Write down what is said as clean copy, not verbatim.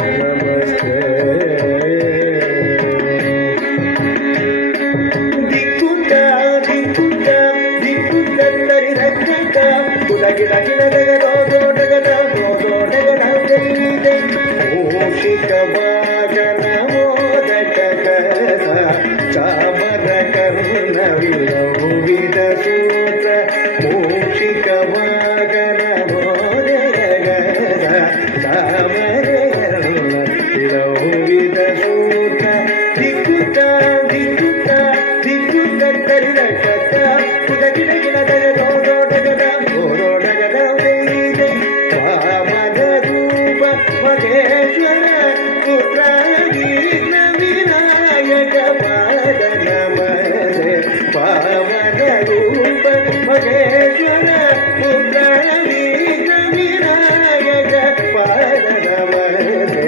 ನಮಸ್ತೆ ದಿಕ್ಕುಟ ದಿಕ್ಕುಟ ದಿಕ್ಕುಟ ತರಿ ರಕ್ಕಟ ಕುಲಗಿಡ ಗಿಡದಗ ದೋದೋಟಗದ ದೋದೋಟಗದ ಮೂಷಿಕ